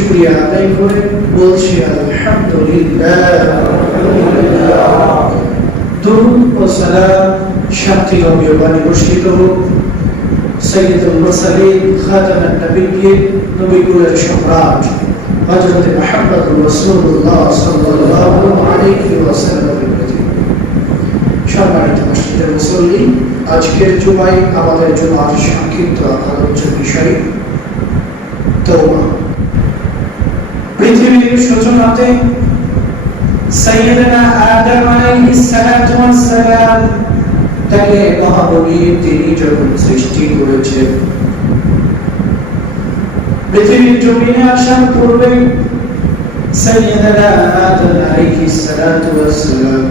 শুকরিয়া আদায় করে বলছি আলহামদুলিল্লাহ। দুরূদ ও সালাম শান্তি নবী বাণী বর্ষিত হোক সাইয়্যিদুল মুরসালিন খাতামুন নবিয়্যিন নবীকুলের সম্রাট হযরত মুহাম্মদুর রাসূলুল্লাহ সাল্লাল্লাহু আলাইহি ওয়াসাল্লামের প্রতি। সম্মানিত মসজিদের মুসল্লি, আজকের জুমায় আমাদের জুমার সংক্ষিপ্ত আলোচ্য বিষয় তওবা। পৃথিবীর সূচনাতে সাইয়্যিদনা আদম আলাইহিস সালাতু ওয়াস সালাম তাকে মহাবলী তিনি যখন সৃষ্টি করেছেন, পৃথিবীর জমিনে আসার পূর্বে সাইয়্যিদনা আদম আলাইহিস সালাতু ওয়াস সালাম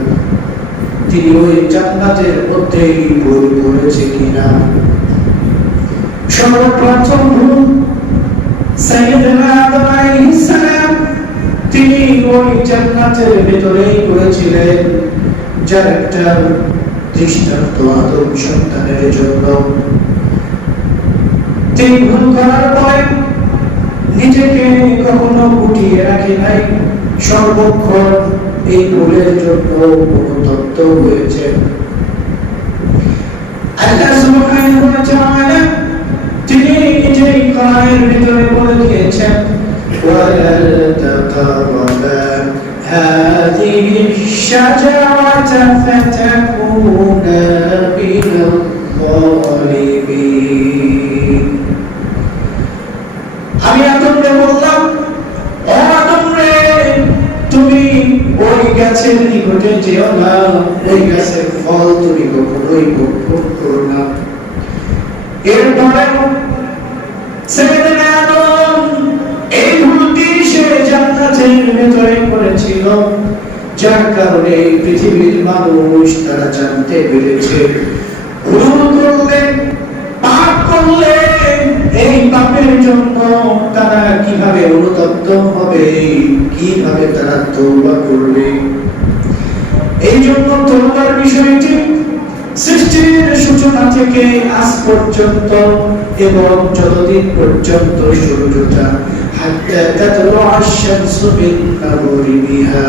তিনি ওই জান্নাতের মধ্যেই ভুল করেছে কিনা। সর্বপ্রথম ভুল সাইয়্যিদনা আদম আলাইহিস সালাম তিনি ওই জান্নাতের ভিতরেই করেছিলেন, যার একটা দৃষ্টান্ত আদম সন্তানের জন্য। তিনি ভুল করার পরে নিজেকে কখনো গুটিয়ে রাখে নাই, সর্বক্ষণ এই ভুলের জন্য অনুতপ্ত হয়েছে। আল্লাহ সুবহানাহু ওয়া তাআলা তিনি নিজেই কোরআনের ভিতরে বলে দিয়েছেন, ওয়ালা তাকাররাবা হাযিহি আশ-শাজারাতা ফাতাকুনা মিনাল যালিমিন। আমি আদমকে বললাম, ও আদম রে, তুমি ওই গাছের নিকটে যেও না, ওই গাছের ফল তুমি কখনোই ভক্ষণ করো না। এরপরে সাইয়্যিদনা আদম এই ভুলটি সে জান্নাতের ভিতরে করেছিল, যার কারণে পৃথিবীর মানুষ তারা জানতে পেরেছে ভুল করলে, পাপ করলে এই পাপের জন্য তারা কিভাবে অনুতপ্ত হবে, কিভাবে তারা তওবা করবে। এই জন্য তওবার বিষয়টি সৃষ্টির সূচনা থেকে আজ পর্যন্ত এবং যতদিন পর্যন্ত সূর্যটা হাত্তা তাতলু আশ-শামসু মিন মাগরিবিহা,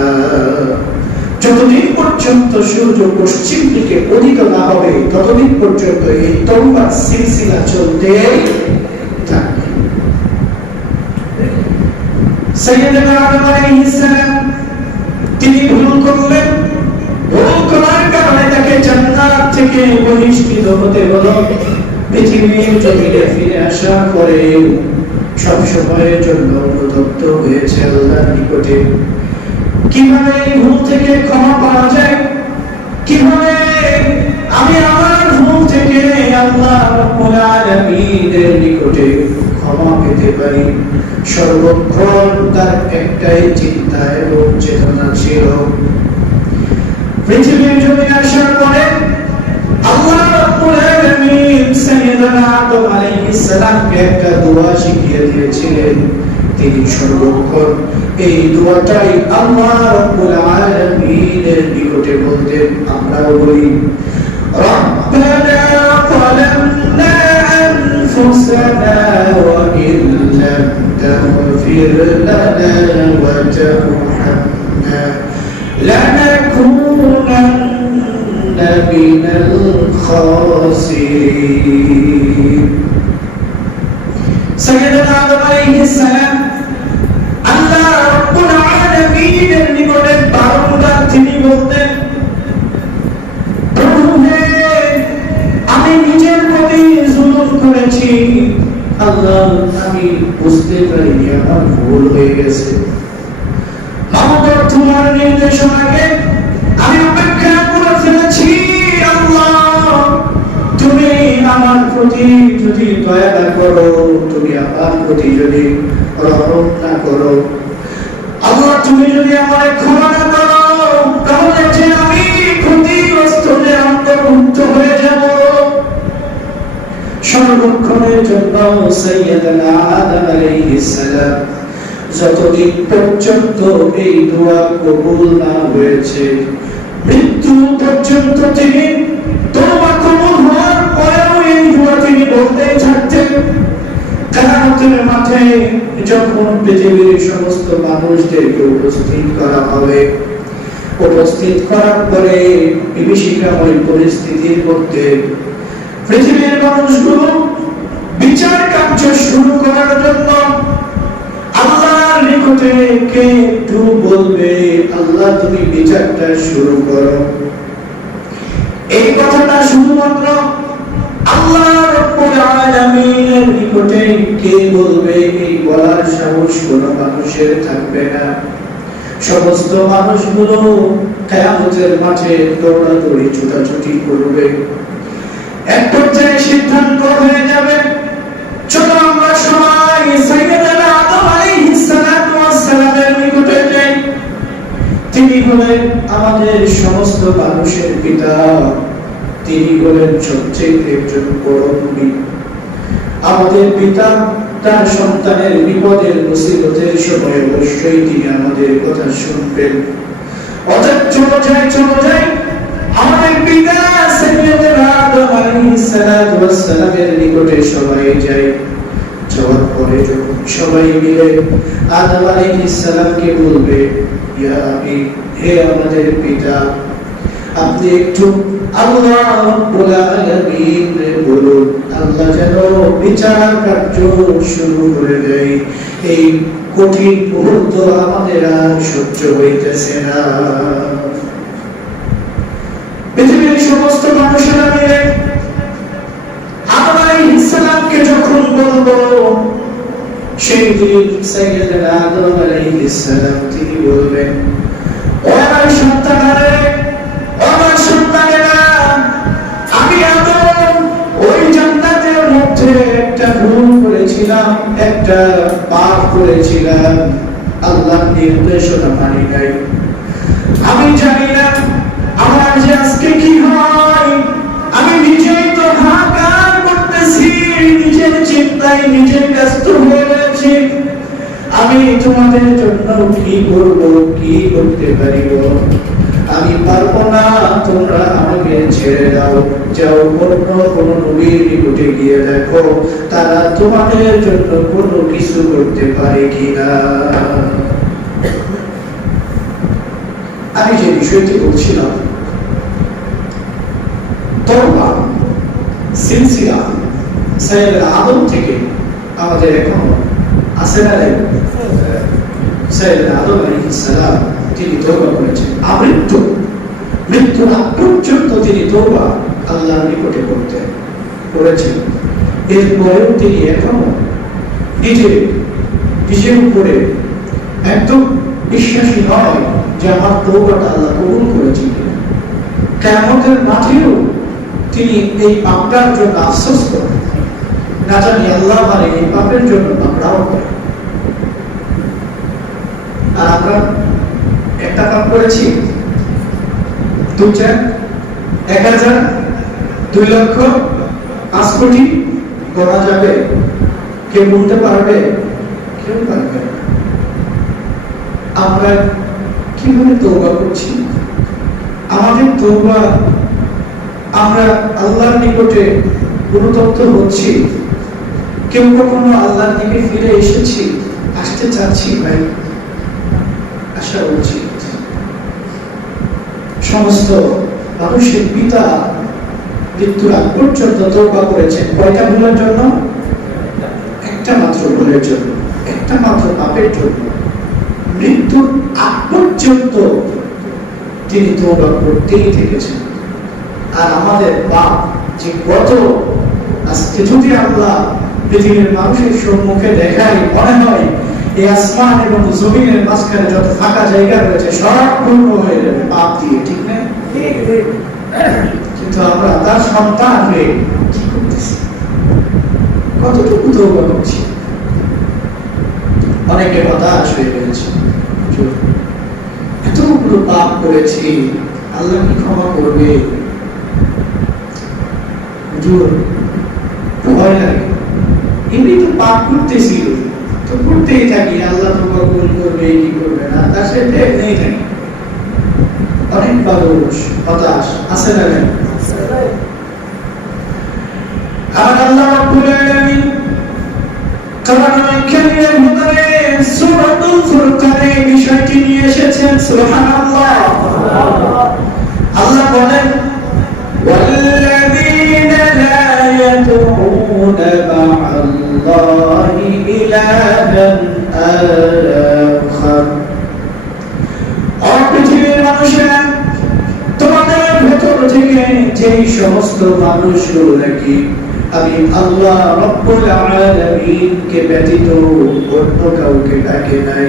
যতদিন পর্যন্ত সূর্য পশ্চিম দিকে উদিত না হবে ততদিন পর্যন্ত এই তওবার সিলসিলা চলতেই থাকবে। সাইয়্যিদনা আদম আলাইহিস সালাম তিনি ভুল করলেন, ভুল করার কারণে তাকে জান্নাত থেকে বহিষ্কৃত হতে হলো। পৃথিবীর জমিনে ফিরে আসার পরে সব সময়ের জন্য অনুতপ্ত হয়েছে আল্লাহর নিকটে। কিভাবে এই ভুল থেকে ক্ষমা পাওয়া যায়, কিভাবে আমি আমার ভুল থেকে আল্লাহ রাব্বুল আলামিনের নিকটে ক্ষমা পেতে পারি, সর্বক্ষণ তার একটাই চিন্তা এবং চেতনা ছিল। পৃথিবীর জমিনে আসার পরে আল্লাহ রাব্বুল আলামিন সাইয়্যিদনা আদম আলাইহিস সালামকে একটা দোয়া শিখিয়ে দিয়েছিলেন। তিনি সর্বক্ষণ এই দোয়াটাই আল্লাহ রাব্বুল আলামিনের নিকটে বলতেন। আমরাও বলি, রব্বানা যালামনা আনফুসানা ওয়া ইন লাম তাগফির লানা ওয়া তারহামনা লানাকুনান্না মিনাল খাসিরিন। সাইয়্যিদনা আদম আলাইহিস সালাম আল্লাহ রাব্বুল আলামিনের নিকটে বারংবার তিনি বলতেন, প্রভু হে, আমি নিজের প্রতি জুলুম করেছি, আল্লাহ আমি বুঝতে পারিনি, আমার ভুল হয়ে গেছে। মাওলা তোমার নির্দেশনাকে আমি অপেক্ষা করে ফেলেছি। আল্লাহ তুমি আমার প্রতি যদি দয়া না করো, তুমি আমার প্রতি যদি রহম না করো, আল্লাহ তুমি যদি আমার ক্ষমা না করো, তাহলে যে আমি ক্ষতিগ্রস্ত অন্তর্ভুক্ত হয়ে যাব। সর্বক্ষণের জন্য সাইয়্যিদনা আদম আলাইহিস সালাম যতদিন পর্যন্ত এই দোয়া কবুল না হয়েছে, মৃত্যু পর্যন্ত তিনি তওবা কবুল হওয়ার পরেও এই দোয়া তিনি বলতেই থাকতেন, কিয়ামতের মাঠে যখন পৃথিবীর সমস্ত মানুষদেরকে উপস্থিত করা হবে, উপস্থিত করার পরে বিভীষিকাময় পরিস্থিতির মধ্যে পৃথিবীর মানুষগুলো বিচার কার্য শুরু করার জন্য আল্লাহর নিকটে কে একটু বলবে, আল্লাহ তুমি বিচারটা শুরু করো। এই কথাটা শুধুমাত্র আল্লাহ রাব্বুল আলামিনের নিকটে কে বলবে, এই বলার সাহস কোন মানুষের থাকবে না। সমস্ত মানুষগুলো কিয়ামতের মাঠে দৌড়াদৌড়ি ছোটাছুটি করবে। এক পর্যায়ে সিদ্ধান্ত হয়ে যাবে, চলো আমরা সবাই সাইয়েদনা আদম আলাইহিস সালাতু ওয়াস সালামের নিকটে যাই। তিনি হলেন আমাদের সমস্ত মানুষের পিতা, তিনি হলেন সবচেয়ে একজন বড় নবী। আমাদের পিতা তার সন্তানের বিপদের মুসিবতের সময় অবশ্যই তিনি আমাদের কথা শুনবেন। অতএব চলো যাই আমাদের পিতা সাইয়েদনা আদম আলাইহিস সালাতু ওয়াস সালামের নিকটে সবাই যাই। যাওয়ার পরে যখন সবাই মিলে আদম আলাইহিস সালামকে বলবে, ইয়া আবি, হে আমাদের পিতা, আপনি একটু আল্লাহ রাব্বুল আলামিন বলুন, আল্লাহ যেন বিচার কার্য শুরু করে দেয়। এই কঠিন মুহূর্ত আমাদের আর সহ্য হইতেছে না। পৃথিবীর সমস্ত মানুষেরা মিলে আদম আলাইহিস সালামকে যখন বলবো, সেই দিন সাইয়েদনা আদম আলাইহিস সালাম তিনি বলবেন, ও আমার সন্তানেরা, আমি আদম ওই জান্নাতের মধ্যে একটা ভুল করেছিলাম, একটা পাপ করেছিলাম, আল্লাহর নির্দেশনা মানি নাই। আমি জানি না আমার যে আজকে কি হয়। আমি নিজেই তো হাহাকার করতেছি, নিজের চিন্তায় নিজে ব্যস্ত হয়ে গেছি। আমি তোমাদের জন্য কি করব, কি করতে পারিব, আমি পারবো না। তোমরা আমাকে ছেড়ে দাও, যাও অন্য কোন নবীর নিকটে গিয়ে দেখো তারা তোমাদের জন্য কোনো কিছু করতে পারে কিনা। আমি যে বিষয়টি বলছিলাম, তওবা সিলসিলা সাইয়েদনা আদম থেকে আমাদের এখন আছে না? সাইয়েদনা আদম আলাইহিস সালাম তিনি তওবা করেছেন, মৃত্যুর আগ পর্যন্ত তিনি তওবা আল্লাহর নিকটে করেছেন। এরপরেও তিনি এখনো নিজের উপরে একদম বিশ্বাসী নয় যে আমার তওবাটা আল্লাহ কবুল করেছেন কিনা। কিয়ামতের মাঠেও তিনি এই পাপটার জন্য আফসোস করেন, না জানি আল্লাহ মানে এই পাপের জন্য পাকড়াও করে। আর আমরা একটা পাপ করেছি, 2, 4, 1000, 2 লক্ষ, 5 কোটি গণা যাবে? কেউ বলতে পারবে? কেউ পারবে না। আমরা কিভাবে তওবা করছি? আমাদের তওবা, আমরা আল্লাহর নিকটে অনুতপ্ত হচ্ছি? কেউ কখনো আল্লাহর দিকে ফিরে এসেছি? আসতে চাচ্ছি? ভাই, আসা উচিত। সমস্ত মানুষের পিতা মৃত্যুর আগ পর্যন্ত তওবা করেছেন কয়টা ভুলের জন্য? একটা মাত্র ভুলের জন্য, একটা মাত্র পাপের জন্য। মৃত্যুর আগ পর্যন্ত তিনি তওবা করতেই থেকেছেন। আর আমাদের পাপ যে কত, আজকে যদি আমরা পৃথিবীর মানুষের সম্মুখে দেখাই, মনে হয় এই আসমান এবং জমিনের মাঝখানে যত ফাঁকা জায়গা রয়েছে সব পূর্ণ হয়ে যাবে পাপ দিয়ে, ঠিক না? কিন্তু আমরা তার সন্তান হয়ে কি করতেছি? কতটুকু তওবা করছি? অনেকে হতাশ হয়ে গেছে, এতগুলো পাপ করেছি, আল্লাহ কি ক্ষমা করবে? ভয় লাগে। এমনি তো পাপ করতেছি, তো করতেই থাকি, আল্লাহ তো কবুল করবে কি করবে না তার সাথে নেই থাকি। অনেক মানুষ হতাশ আছে না? আর আল্লাহ রাব্বুল আলামিন সুবহানাল্লাহ। আল্লাহ বলেন والذين لا يدعون مع الله إلها آخر। আর পৃথিবীর মানুষেরা তোমাদের ভেতর থেকে যেই সমস্ত মানুষগুলো নাকি আমি আল্লাহ রব্বুল আলামিনকে ব্যতীত অন্য কাউকে ডাকে নাই,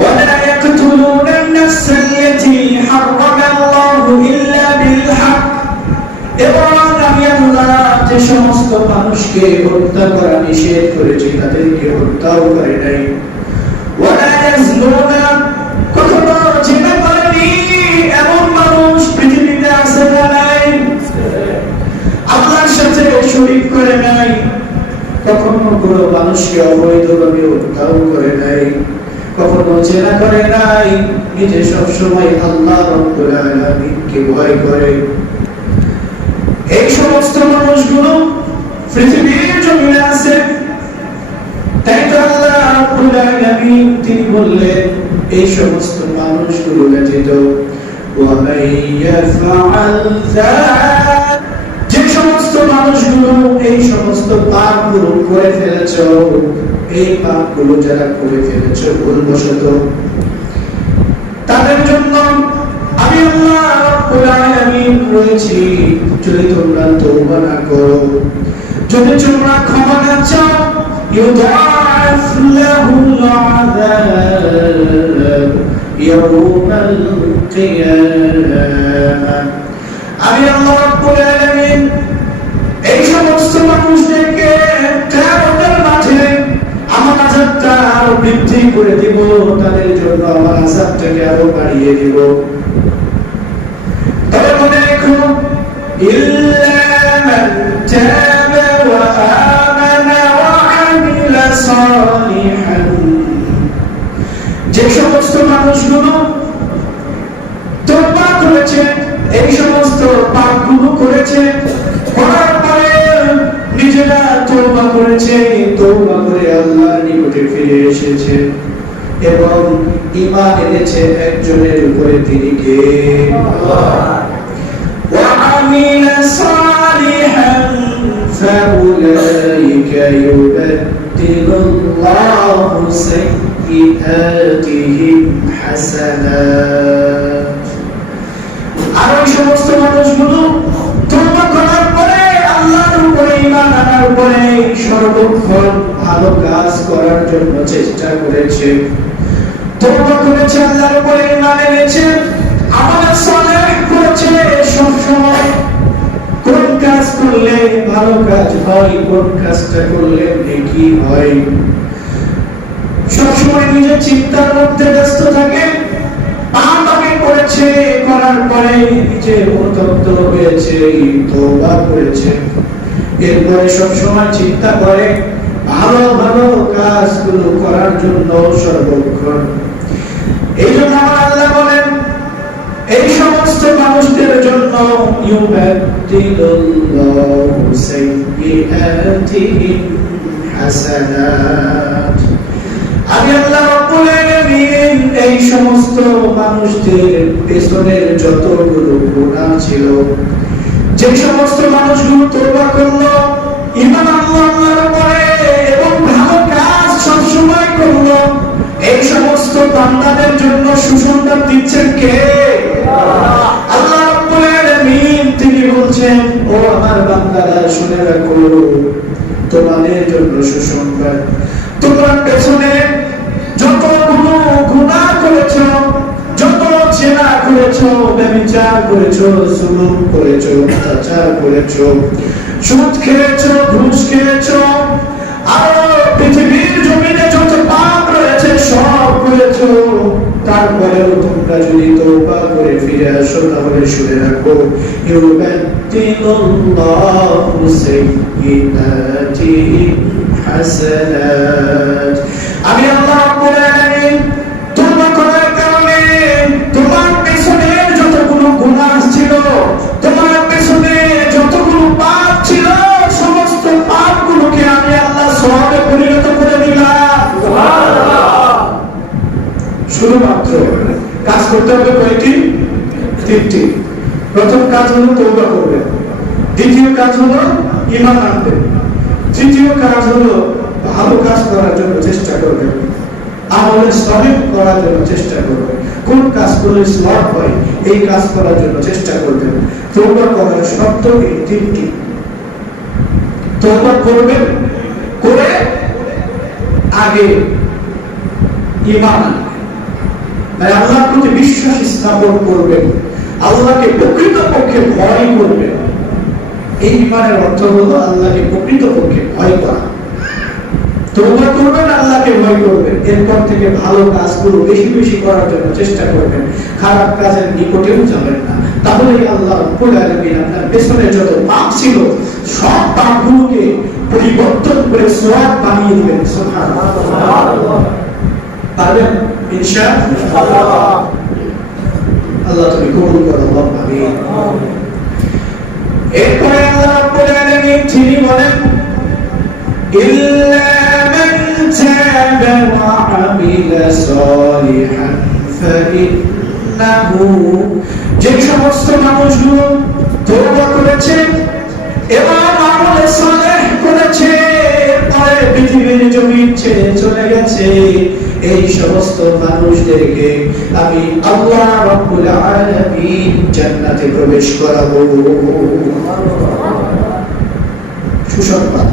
ولا يقتلون النفس التي حرم الله إلا بالحق। এবং আমি আল্লাহ যে সমস্ত মানুষকে হত্যা করা নিষেধ করেছি তাদেরকে হত্যাও করে নাই। ولا يزنون কখনো জিনা করেনি এমন মানুষ পৃথিবীতে আছে না নাই? আল্লাহর সাথে শরীক করে নাই, কখনো কোনো মানুষকে অবৈধভাবে হত্যাও করে নাই, কখনো জিনা করে নাই, নিজে সব সময় আল্লাহ রাব্বুল আলামিনকে ভয় করে। এই সমস্ত মানুষগুলো পৃথিবীর জমিনে আছে। তাই তো আল্লাহ রাব্বুল আলামিন তিনি বললেন এই সমস্ত মানুষগুলো ব্যতীত ওয়া মাইয়াফআল যালিক, যে সমস্ত মানুষগুলো এই সমস্ত পাপগুলো করে ফেলেছো, এই পাপগুলো যারা করে ফেলেছো ভুলবশত, তাদের জন্য আমি আল্লাহ রাব্বুল আলামিন রয়েছি। যদি তোমরা তওবা না করো, যদি তোমরা ক্ষমা না চাও, ইউদাআফ লাহুল আযাব ইয়াউমাল কিয়ামাহ। আমি আল্লাহ রাব্বুল আলামিন এই সমস্ত মানুষদেরকে কিয়ামতের মাঠে আমার আযাবটা আরো বৃদ্ধি করে দিব, তাদের জন্য আমার আযাবটাকে আরো বাড়িয়ে দিব। তবে মনে রেখো ইল্লা মান তাবা ওয়া আমানা ওয়া আমিলা সালিহান, যে সমস্ত মানুষগুলো তওবা করেছে, এই সমস্ত পাপগুলো করেছে, করার পরে নিজেরা তওবা করেছে, তওবা করে আল্লাহর নিকটে ফিরে এসেছে এবং ঈমান এনেছে একজনের উপরে, তিনি কে? আল্লাহ। ওয়া আমিলা সালিহান ফাউলাইকা ইউবাদদিলুল্লাহু সাইয়্যাতিহিম হাসানাত। আর ওই সমস্ত মানুষগুলো তওবা করার পরে আল্লাহর উপরে ঈমান আনার পরে সর্বক্ষণ ভালো কাজ করার জন্য চেষ্টা করেছে, তওবা করেছে, আল্লাহর উপরে ঈমান এনেছে, আমল সালেহ করেছে। সব সময় কোন কাজ করলে ভালো কাজ হয়, কোন কাজটা করলে নেকি হয়, সব সময় নিজের চিন্তার মধ্যে ব্যস্ত থাকে। পাপকে করেছে, করার পরে নিজে অনুতপ্ত হয়েছে, তওবা করেছে, এরপরে সব সময় চিন্তা করে ভালো ভালো কাজগুলো করার জন্য সর্বক্ষণ। এই জন্য আমার আল্লাহ বলেন এই সমস্ত মানুষদের জন্য ইউবাদদিলুল্লাহু সাইয়্যাতিহিম হাসানাত। আমি আল্লাহ রাব্বুল আলামিন এই সমস্ত মানুষদের পেছনের যতগুলো গুনাহ ছিল, যে সমস্ত মানুষগুলো তওবা করলো, ঈমান আনলো আল্লাহর উপরে এবং ভালো কাজ সব সময় করলো, এই সমস্ত বান্দাদের জন্য সুসংবাদ দিচ্ছেন কে? আল্লাহ। আল্লাহ রাব্বুল আলামিন তিনি বলছেন ও আমার বান্দারা শুনে রাখো, তোমাদের জন্য সুসংবাদ, তোমরা পেছনে যতগুলো গুনাহ করেছো, যত জেনা করেছো, ব্যভিচার করেছো, জুলুম করেছো, অত্যাচার করেছো, সুদ খেয়েছো, ঘুষ খেয়েছো, আর পৃথিবীর জমিনে যত পাপ রয়েছে সব করেছো, তারপরেও তোমরা যদি তওবা করে ফিরে আসো তাহলে শুনে রাখো ইউবাদদিলুল্লাহু সাইয়্যাতিহিম হাসানাত। আমি আল্লাহ রাব্বুল আলামিন তওবা করার কারণে তোমার পেছনে যতগুলো গুনাহ ছিল, তোমার পেছনে যতগুলো পাপ ছিল, সমস্ত পাপগুলোকে আমি আল্লাহ সওয়াবে পরিণত করে দিলাম। সুবহানাল্লাহ। শুধুমাত্র কাজ করতে হবে কয়টি? তিনটি। প্রথম কাজ হলো তওবা করবেন, দ্বিতীয় কাজ হলো ঈমান আনবেন, তৃতীয় কাজ হলো ভালো কাজ করার জন্য চেষ্টা করবেন, আমলে সলিহ করার জন্য চেষ্টা করবেন। কোন কাজ করলে স্মার্ট হয় এই কাজ করার জন্য চেষ্টা করবেন। তওবা করার শর্ত এই তিনটি। তওবা করবেন, করে আগে ঈমান আনবেন, তাই আল্লাহর প্রতি বিশ্বাস স্থাপন করবেন, আল্লাহকে প্রকৃতপক্ষে ভয় করবেন। এই ঈমানের অর্থ হলো আল্লাহকে প্রকৃতপক্ষে ভয় করা। তওবা করবেন, আল্লাহকে ভয় করবেন, এরপর থেকে ভালো কাজগুলো বেশি বেশি করার জন্য চেষ্টা করবেন, খারাপ কাজের নিকটেও যাবেন না। তাহলে আল্লাহ রাব্বুল আলামিন আপনার পেছনে যত পাপ ছিল সব পাপগুলোকে পরিবর্তন করে সওয়াব বানিয়ে দিবেন। সুবহানাল্লাহ। পারবেন ইনশাআল্লাহ। আল্লাহ তুমি কবুল করো, আমিন। এরপরে আল্লাহ রাব্বুল আলামিন তিনি বলেন ইল্লা মান তাবা ওয়া আমিলা সালিহান ফাইন্নাহু, যে সমস্ত মানুষগুলো তওবা করেছে এবং আমলে সালেহ করেছে, পরে পৃথিবীর জমিন ছেড়ে চলে গেছে, এই সমস্ত মানুষদেরকে আমি আল্লাহ রাব্বুল আলামিন জান্নাতে প্রবেশ করাবো। সুসংবাদ,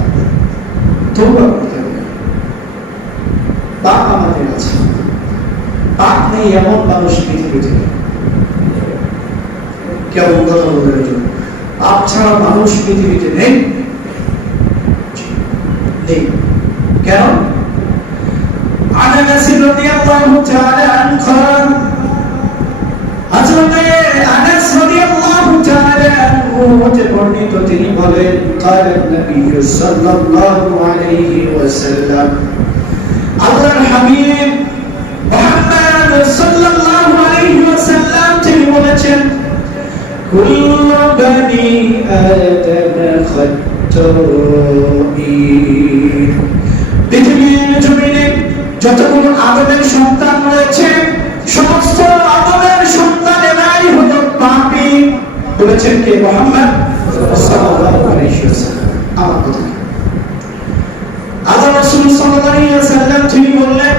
তওবা করতে হবে। পাপ আমাদের আছে, পাপ নেই এমন মানুষ পৃথিবীতে কেমন কথা বলার জন্য? পাপ ছাড়া মানুষ পৃথিবীতে নেই, নেই। কেন? عن انس رضي الله تعالى عنه قال حضرت انس رضي الله تعالى عنه বর্ণিত তিনি বলেন قال النبي صلى الله عليه وسلم আল্লাহর হাবিব মুহাম্মদ সাল্লাল্লাহু আলাইহি ওয়াসাল্লাম তিনি বলেছেন কুল্লু বনি আদম খাত্তাঈন, পৃথিবীর জমিনে যতগুলো আদমের সন্তান রয়েছে সমস্ত আদমের সন্তানেরাই হলো পাপী। বলেছেন কে? মুহাম্মদ সাল্লাল্লাহু আলাইহি ওয়াসাল্লাম। আমার কথা আল্লাহ রাসূল সাল্লাল্লাহু আলাইহি ওয়াসাল্লাম তিনি বললেন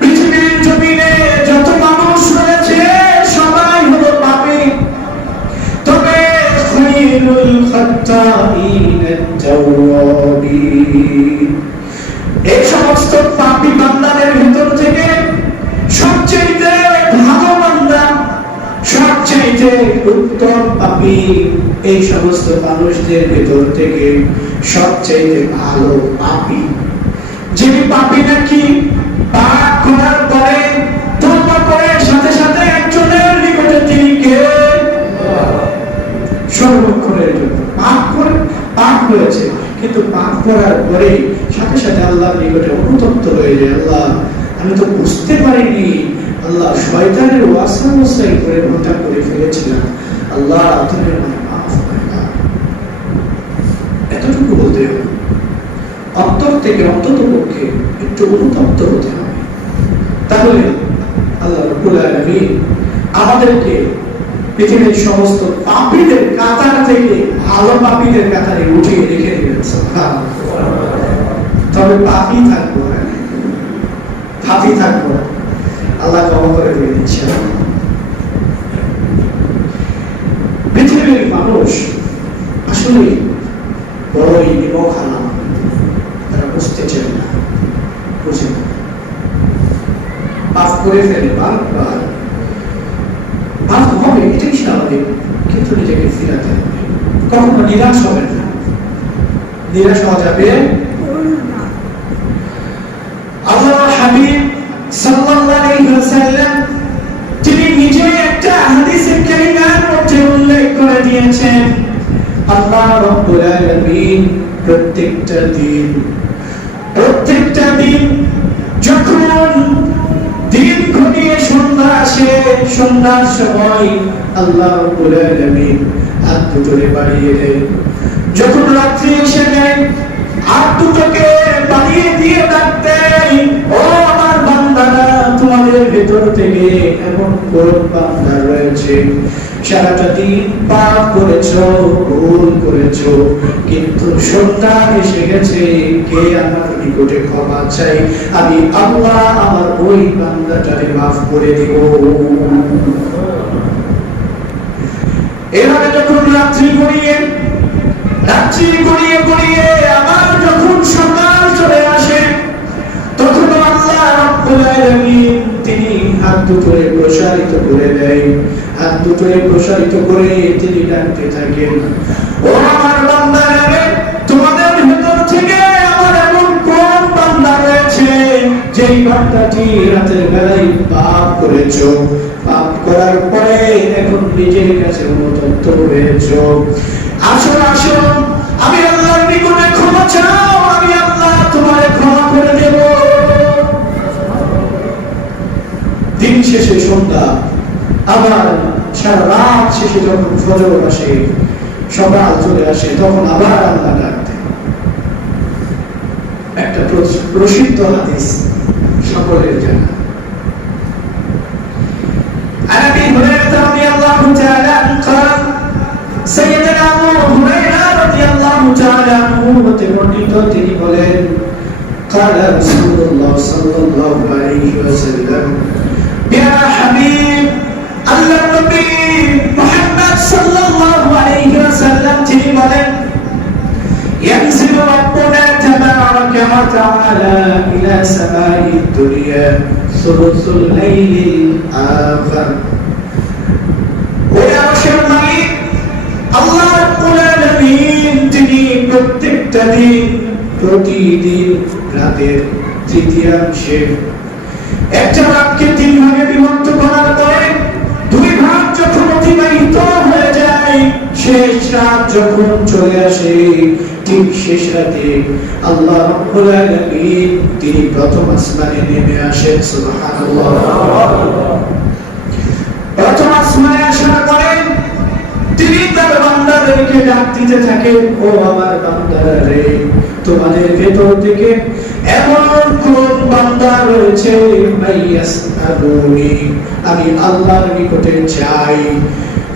পৃথিবীর জমিনে যত মানুষ রয়েছে সবাই হলো পাপী, তবে খায়রুল খাত্তাঈন আত-তাওয়াবিন, এই সমস্ত পাপী বান্দাদের ভিতর থেকে সবচেয়ে ভালো বান্দা, সবচেয়ে উত্তম পাপী, এই সমস্ত মানুষদের ভিতর থেকে সবচেয়ে ভালো পাপী যিনি পাপী নাকি পাপ করার পরে তওবা করে সাথে সাথে একজনের নিকটে তিনি কে? সর্বক্ষণের জন্য পাপ হয়েছে, কিন্তু পাপ করার পরে সাথে সাথে আল্লাহর নিকটে অনুতপ্ত হয়ে যায়, আল্লাহ আমি তো বুঝতে পারিনি, আল্লাহ শয়তানের ওয়াসওয়াসায় করে ভুলটা করে ফেলেছিলাম, আল্লাহ তুমি আমাকে মাফ করে দাও। এতটুকু বলতে হবে, অন্তর থেকে অন্ততপক্ষে একটু অনুতপ্ত হতে হবে। তাহলে আল্লাহ রাব্বুল আলামিন আমাদেরকে পৃথিবীর সমস্ত পাপীদের কাতার থেকে ভালো পাপীদের কাতারে উঠিয়ে রেখে দিবেন। তবে পাপী থাকবো না, পাপী থাকবো না, আল্লাহ ক্ষমা করে দিয়ে দিচ্ছেন। পৃথিবীর মানুষ আসলে বড়ই নিমখানা, তারা বুঝতে চায় না, বুঝে না, পাপ করে ফেলে, বারবার পাপ হবে, এটাই স্বাভাবিক, কিন্তু নিজেকে ফিরাতে হবে, কখনো নিরাশ হবে না, নিরাশ হওয়া যাবে। আল্লাহর হাবিব সাল্লাল্লাহু আলাইহি ওয়াসাল্লাম তিনি নিজে একটা হাদিসে কারিমার মধ্যে উল্লেখ করে দিয়েছেন আল্লাহ রাব্বুল আলামিন প্রত্যেকটা দিন যখন দিন ঘনিয়ে সন্ধ্যা আসে, সন্ধ্যার সময় আল্লাহ রাব্বুল আলামিন হাত দুটোকে বাড়িয়ে দেন, যখন রাত্রি এসে যায় হাত দুটোকে বাড়িয়ে দিয়ে ডাকতেন, ও আমার বান্দারা তোমাদের ভেতর থেকে এমন কোন বান্দা রয়েছে সারাটা দিন পাপ করেছো, ভুল করেছো, কিন্তু সন্ধ্যা এসে গেছে, কে আমার নিকটে ক্ষমা চাই, আমি আল্লাহ আমার ওই বান্দাটারে মাফ করে দিব। এভাবে যখন রাত্রি গড়িয়ে গড়িয়ে আবার যখন সকাল চলে আসে, তখন আল্লাহ রাব্বুল আলামিন তিনি হাত দুটোরে প্রসারিত করে দেয়, হাত দুটোরে প্রসারিত করে তিনি ডাকতে থাকেন, ও আমার বান্দারা, তোমাদের ভিতর থেকে আমার এমন কোন বান্দা রয়েছে যেই বান্দাটি রাতের বেলায় পাপ করেছো, পাপ করার পরে এখন নিজের কাছে অনুতপ্ত হয়েছো, আসো আসো আমি আল্লাহর নিকটে ক্ষমা চাও, আমি আল্লাহ তোমারে ক্ষমা করে দেব। দিন শেষে সন্ধ্যা, আবার সারা রাত শেষে যখন ফজর আসে, সকাল চলে আসে, তখন আবার আল্লাহ ডাকতে। একটা প্রসিদ্ধ হাদিস সকলের জানা, عن ابي هريره رضي الله تعالى عنه قال سيدنا ابو هريره رضي الله تعالى عنه وتمرد তিনি বলেন قال رسول الله صلى الله عليه وسلم يا حبيب الله النبي محمد صلى الله عليه وسلم তিনি বলেন ينزل ربنا تبارك وتعالى إلى سماء الدنيا ثلث الليل الآخر ويا شرمي الله رب العالمين তিনি প্রত্যেকটা দিন প্রতিদিন রাতের তৃতীয়াংশে একটা বাক্যে তিন ভাগে বিভক্ত করার পরে দুই ভাগ যখন অতিবাহিত হয়ে যায়, শেষ রাত যখন চলে আসে, ঠিক শেষ রাতে আল্লাহ রাব্বুল আলামিন তিনি প্রথম আসমানে নেমে আসেন। সুবহানাল্লাহ। প্রথম আসমানে আসার পরে তিনি তার বান্দাদেরকে ডাক দিতে থাকেন, ও আমার বান্দারা রে, তোমাদের ভেতর থেকে এমন কোন বান্দা রয়েছে মাইয়াসআলুনি, আমি আল্লাহর নিকটে চাই।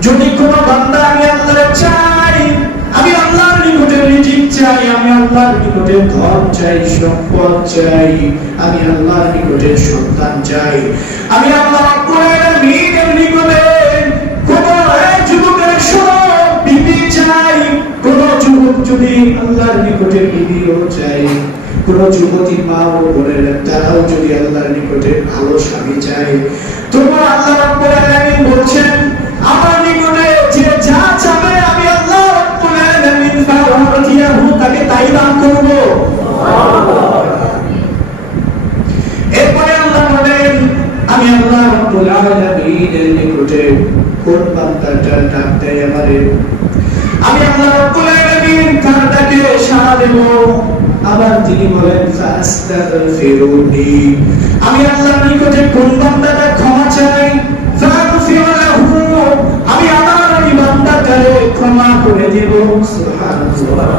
যদি কোন বান্দা আমি আল্লাহর চাই, আমি আল্লাহর নিকটে রিজিক চাই, আমি আল্লাহর নিকটে ধন চাই, সম্পদ চাই, আমি আল্লাহর নিকটে সন্তান চাই, আমি আল্লাহ রাব্বুল আলামিনের নিকটে কোন এক যুবকের সব বিবি চাই, কোন যুবক যদি আল্লাহর নিকটে বিবিও চাই, কোন যুবতী মা ও বোনেরা তারাও যদি আল্লাহর নিকটে ভালো স্বামী চাই, তোমরা আল্লাহ রাব্বুল আলামিন বলছেন আমার নিকটে যে যা চাবে আমি আল্লাহ রাব্বুল আলামিন তাকে তাই দান করব। এরপরে আল্লাহ বলেন আমি আল্লাহ রাব্বুল আলামিনের নিকটে কোন বান্দাটা ডাক দেয় আমারে, আমি আল্লাহ রাব্বুল আলামিন তার ডাকে সাড়া দেব। আবার তিনি বলেন ফাস্তাগফিরুনি, আমি আল্লাহর নিকটে কোন বান্দাটা ক্ষমা চাই, ফাগফির লাহু, আমি আমার ওই বান্দাটারে ক্ষমা করে দেব। সুবহানাল্লাহ।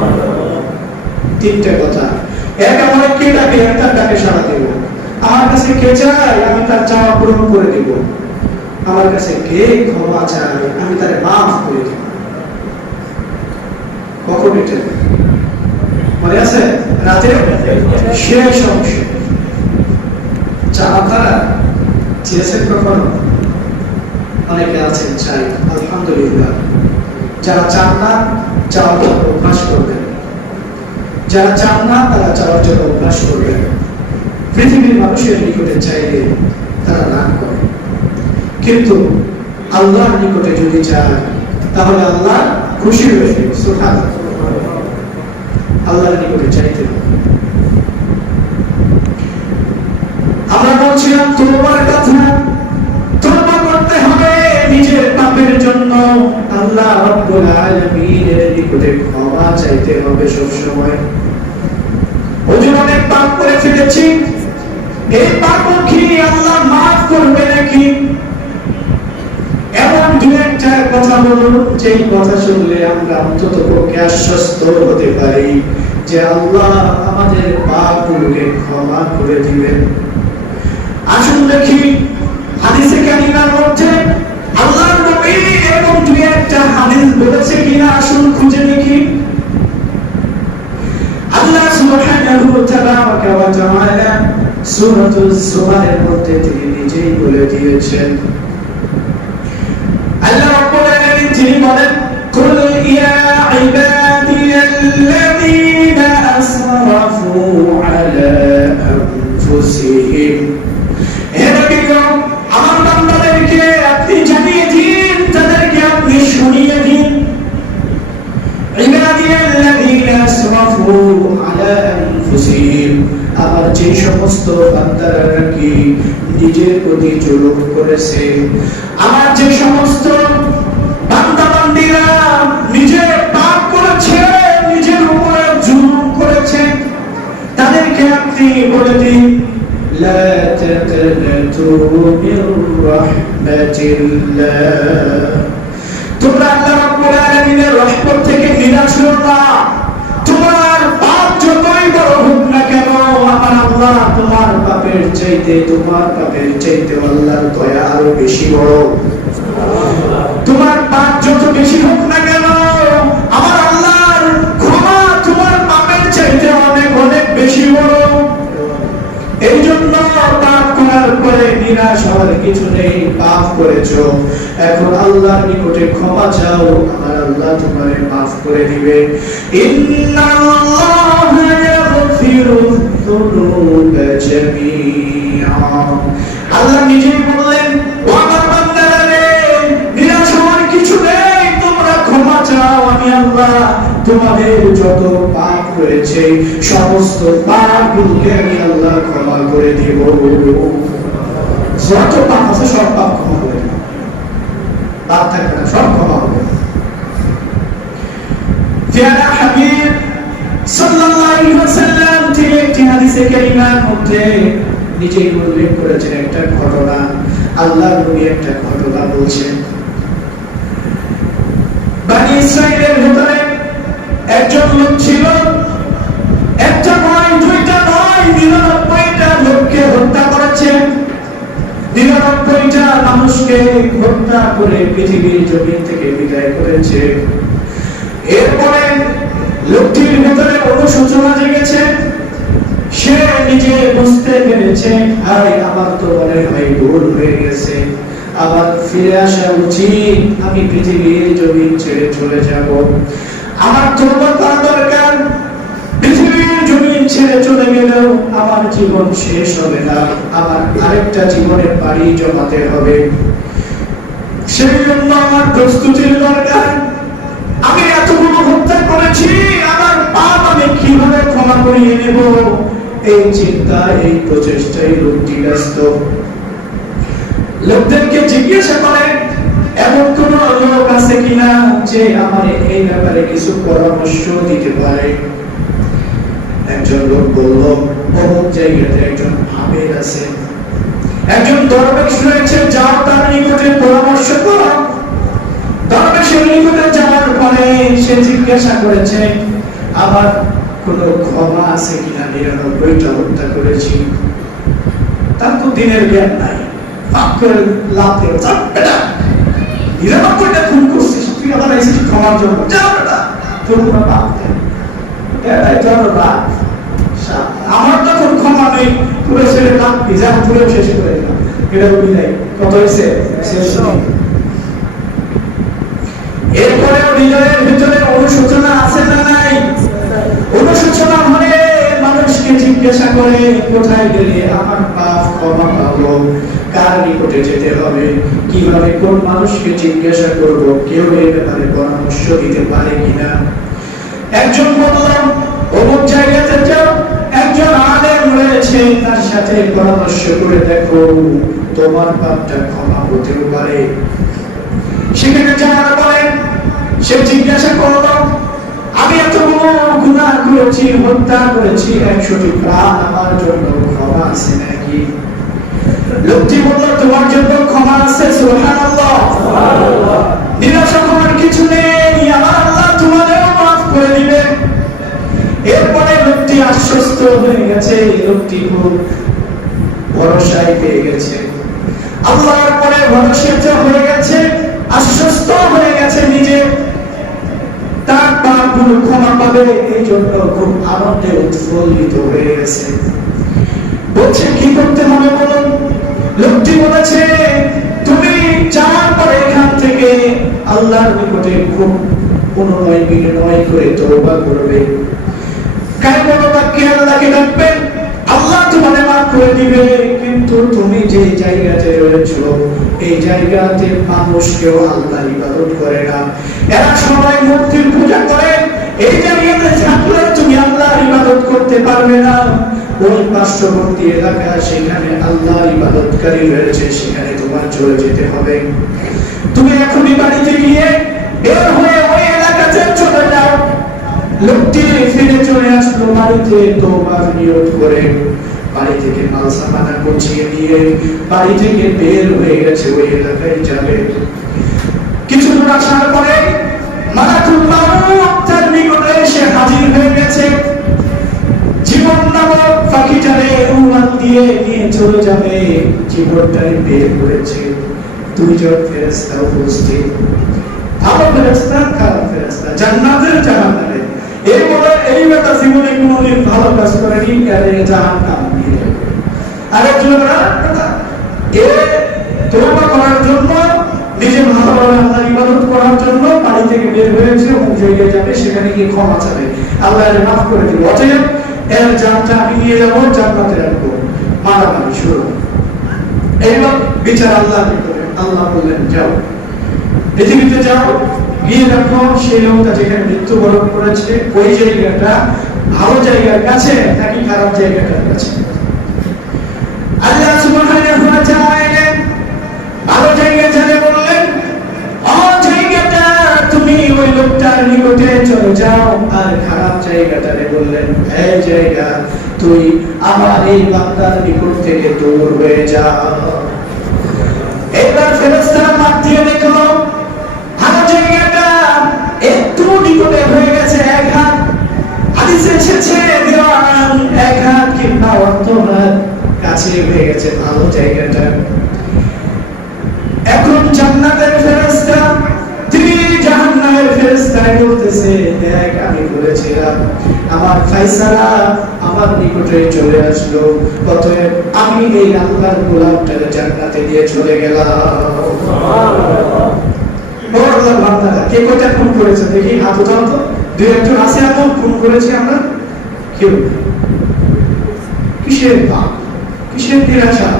তিনটা কথা, এক আমার কে ডাকে, তার ডাকে সাড়া দেব। আমার কাছে কে চায়, আমি তার চাওয়া পূরণ করে দেব। আমার কাছে কে ক্ষমা চায়, আমি তারে মাফ করে দেব। কখন এটা মনে আছে? রাতে শেষ অংশ। চাওয়া তারা চেয়েছেন কখনো? অনেকে আছেন চাই, আলহামদুলিল্লাহ। যারা চান না, চাওয়ার জন্য অভ্যাস করবেন। যারা চান না, তারা চাওয়ার জন্য অভ্যাস করবেন। পৃথিবীর মানুষের নিকটে চাইলে তারা রাগ করে, কিন্তু আল্লাহর নিকটে যদি চায় তাহলে আল্লাহ খুশি হয়ে যাবে। সুবহানাল্লাহ। আল্লাহর নিকটে চাইতে হবে। আমরা বলছিলাম তোমার কথা, তওবা করতে হবে নিজের পাপের জন্য, আল্লাহ রাব্বুল আলামিনের নিকটে ক্ষমা চাইতে হবে সব সময়। ওই অনেক পাপ করে ফেলেছি, এই পাপ কি আল্লাহ মাফ করবে নাকি? এমন দু একটা কথা বলুন যেই কথা শুনলে আমরা অন্তত পক্ষে আশ্বস্ত হতে পারি যে আল্লাহ আমাদের পাপগুলোকে ক্ষমা করে দিবেন। আসুন দেখি হাদিসে কারিমার মধ্যে আল্লাহর নবী এরকম দুই একটা হাদিস বলেছে কিনা আসুন খুঁজে দেখি। আল্লাহ সুবহানাহু ওয়া তাআলা সূরাতুজ জুমারের মধ্যে তিনি নিজেই বলে দিয়েছেন, আল্লাহ রাব্বুল আলামিন তিনি বলেন, কুল ইয়া ইবাদিয়াল্লাযীনা আসরাফু আলা আনফুসিহিম, হে নবী গো আমার বান্দাদেরকে আপনি জানিয়ে দিন, তাদেরকে আপনি শুনিয়ে দিন, ইবাদিয়াল্লাযীনা আসরাফু আলা আনফুসিহিম, আমার যে সমস্ত বান্দারা নাকি নিজের প্রতি জুলুম করেছে, আমার যে সমস্ত বান্দা বান্দীরা নিজের পাপ করেছে, নিজের উপরে জুলুম করেছে, তাদেরকে আপনি বলে দিন, লা তাকনাতু মির রাহমাতিল্লাহ, তোমরা আল্লাহ রাব্বুল আলামিনের রহমত থেকে নিরাশ হও না। তোমার পাপ যতই বড় হোক না কেন, আমার আল্লাহ তোমার পাপের চাইতে আল্লাহর দয়া আরো বেশি বড়। তোমার পাপ যত বেশি হোক না কেন, আমার আল্লাহর ক্ষমা তোমার পাপের চাইতে অনেক অনেক বেশি বড়। এই জন্য পাপ করার পরে নিরাশ হওয়ার কিছু নেই। পাপ করেছো, এখন আল্লাহর নিকটে ক্ষমা চাও, আমার আল্লাহ তোমারে মাফ করে দিবে। ইন্নাল্লাহা ইয়াগফিরুয যুনুবা জামিআ, আল্লাহ নিজেই বললেন, ও আমার বান্দারা রে, নিরাশ হওয়ার কিছু নেই, তোমরা ক্ষমা চাও, আমি আল্লাহ তোমাদের যত পাপ হয়েছে সমস্ত পাপগুলোকে আমি আল্লাহ ক্ষমা করে দিব। যত পাপ আছে সব পাপ ক্ষমা করে দিব, পাপ থাকবে না, সব ক্ষমা হবে। প্রিয় হাবিব সাল্লাল্লাহু আলাইহি ওয়াসাল্লাম তিনি একটি হাদিসে কারিমার মধ্যে নিজেই উল্লেখ করেছেন একটা ঘটনা। আল্লাহর নবী একটা ঘটনা বলছেন, বনি ইসরাইলের ভিতরে একজন লোক ছিল, একটা নয়, দুইটা নয়, 99টা লোককে হত্যা করেছে, 99টা মানুষকে হত্যা করে পৃথিবীর জমিন থেকে বিদায় করেছে। এরপরে লোকটির ভিতরে অনুশোচনা জেগেছে, সে নিজে বুঝতে পেরেছে, আরে আমার তো মনে হয় ভুল হয়ে গেছে, আবার ফিরে আসা উচিত, আমি পৃথিবীর জমিন ছেড়ে চলে যাব, আমার তওবা করা দরকার। পৃথিবীর জমিন ছেড়ে চলে গেলেও আমার জীবন শেষ হবে না, আমার আরেকটা জীবনের পাড়ি জমাতে হবে, সেই জন্য আমার প্রস্তুতির দরকার। আমি এতগুলো হত্যা করেছি, আমার পাপ আমি কিভাবে ক্ষমা করিয়ে নেব, এই চিন্তা, এই প্রচেষ্টায় লোকটি ব্যস্ত। লোকদেরকে জিজ্ঞাসা করে, এমন কোন লোক আছে কিনা যে আমার এই ব্যাপারে কিছু পরামর্শ দিতে পারে? একজন লোক বলল, অমুক জায়গাতে একজন আমির আছে, একজন দরবেশ রয়েছে, যাও তার নিকটে পরামর্শ করো। দরবেশের নিকটে যাওয়ার পরে সে জিজ্ঞাসা করেছে, আবার কোন ক্ষমা আছে কিনা, 99টা হত্যা করেছি। তার তো দিনের জ্ঞান নাই, পাপ করে লাভ দেব, চাপ বেটা 99টা খুন করছিস, তুই আবার এসেছিস ক্ষমার জন্য, যা বেটা, তোর কোনো পাপ নেই, এটাই তোর রাগ। আমার তখন ক্ষমা নেই, পুরো ছেলে লাভ কি, যা পুরো শেষ করে দিলাম, এটা বিদায়। কত হয়েছে? শেষ। এরপরে হৃদয়ের ভিতরে অনুশোচনা আছে না নাই? অনুশোচনা মানে মানুষকে জিজ্ঞাসা করে, কোথায় গেলে আমার পাপ ক্ষমা পাবো, কার নিকটে যেতে হবে, কিভাবে কোন মানুষকে জিজ্ঞাসা করব, কেউ এই ব্যাপারে পরামর্শ দিতে পারে কিনা। একজন বললাম, অমুক জায়গাতে যাও, একজন আলেম রয়েছে, তার সাথে পরামর্শ করে দেখো, তোমার পাপটা ক্ষমা হতেও পারে। সেখানে যাওয়ার পরে সে জিজ্ঞাসা করলো, আমি এতগুলো গুনাহ করেছি, হত্যা করেছি, 100টি প্রাণ, আমার জন্য ক্ষমা আছে নাকি? লোকটি বলল, তোমার জন্য ক্ষমা আছে। সুবহানাল্লাহ, সুবহানাল্লাহ। নিরাশ হওয়ার কিছু নেই, আমার আল্লাহ তোমাদেরও মাফ করে দিবে। এরপরে লোকটি আশ্বস্ত হয়ে গেছে, লোকটি খুব ভরসায় পেয়ে গেছে। আল্লাহর পরে ভরসা হয়ে গেছে, আশ্বস্ত হয়ে গেছে নিজে, তার পাপগুলো ক্ষমা পাবে, এই জন্য খুব আনন্দে উৎফুল্লিত হয়ে গেছে। বলছে কি করতে হবে বলুন? লোকটি বলেছে তুমি যাওয়ার পরে এখান থেকে আল্লাহর নিকটে খুব অনুনয় বিনয় করে তওবা করবে, কালিমা বাক্যে আল্লাহকে ডাকবে, আল্লাহ তোমাকে মাফ করে দিবে। কিন্তু তুমি যে জায়গাতে রয়েছো এই জায়গাতে মানুষ কেউ আল্লাহর ইবাদত করে না, এরা সবাই মূর্তির পূজা করে, এই জায়গাতে থাকলে তুমি আল্লাহর ইবাদত করতে পারবে না। ওই পার্শ্ববর্তী এলাকা সেখানে আল্লাহর ইবাদতকারী রয়েছে, সেখানে তোমার চলে যেতে হবে। তুমি এখনই বাড়িতে গিয়ে বের হয়ে ওই এলাকাতে চলে যাও। লোকটি ফিরে চলে আসলো বাড়িতে, তওবার নিয়ত করে বাড়ি থেকে মালসামানা গুছিয়ে নিয়ে বাড়ি থেকে বের হয়ে গেছে, ওই এলাকায় যাবে। কিছু দূর আসার পরে মালাকুল মাউত তার নিকটে এসে হাজির হয়ে গেছে। জীবন নামক পাখিটারে উড়াল দিয়ে নিয়ে চলে যাবে, জীবনটারে বের করেছে। দুইজন ফেরেশতা উপস্থিত, ভালো ফেরেশতা, খারাপ ফেরেশতা, জান্নাতের জাহান্নামের। এই বলে এই বেটা জীবনে কোনোদিন ভালো কাজ করেনি, এরে জাহান্নাম দিয়ে আরেকজনরা এ তওবা করার জন্য, নিজে ভালোভাবে আল্লাহর ইবাদত করার জন্য বাড়ি থেকে বের হয়েছে, অমুক জায়গায় যাবে, সেখানে গিয়ে ক্ষমা চাবে, আল্লাহ এর মাফ করে দিবে। অতএব এর জানটা আমি নিয়ে যাবো, জান্নাতে রাখবো। মারামারি শুরু। এইবার বিচার আল্লাহ করে, আল্লাহ বললেন যাও পৃথিবীতে যাও, গিয়ে দেখো সেই লোকটা যেখানে মৃত্যুবরণ করেছে ওই জায়গাটা ভালো জায়গার কাছে নাকি খারাপ জায়গাটার কাছে। আল্লাহ সুবহানাহু ওয়া তাআলা ভালো জায়গায় চলে বললেন, ও জায়গাটা তুমি ওই লোকটার নিকটে চলে যাও। আর খারাপ জায়গাটারে বললেন, এই জায়গা তুই আমার এই বান্দার নিকট থেকে দূর হয়ে যা। এবার ফেরেশতারা মাপ দিয়ে দেখলো ভালো জায়গাটা একটু নিকটে হয়ে গেছে, এক হাত। হাদিসে এসেছে বিরান এক হাত কিংবা অর্ধ হাত কাছে হয়ে গেছে ভালো জায়গাটা। এখন জান্নাতের ফেরেশতা তিনি জাহান্নামের ফেরেশতায় বলতেছে, দেখ আমি বলেছিলাম আমার ফয়সালা আমার নিকটে চলে আসলো, অতএব আমি এই আল্লাহর গোলামটাকে জান্নাতে দিয়ে চলে গেলাম। সুবহানাল্লাহ। বড় বান্দারা কে কোটা খুন করেছে দেখি হাত উঠাও তো। দুই একজন আছে এমন খুন করেছে আমরা কেউ? কিসের পাপ, কিসের নিরাশা,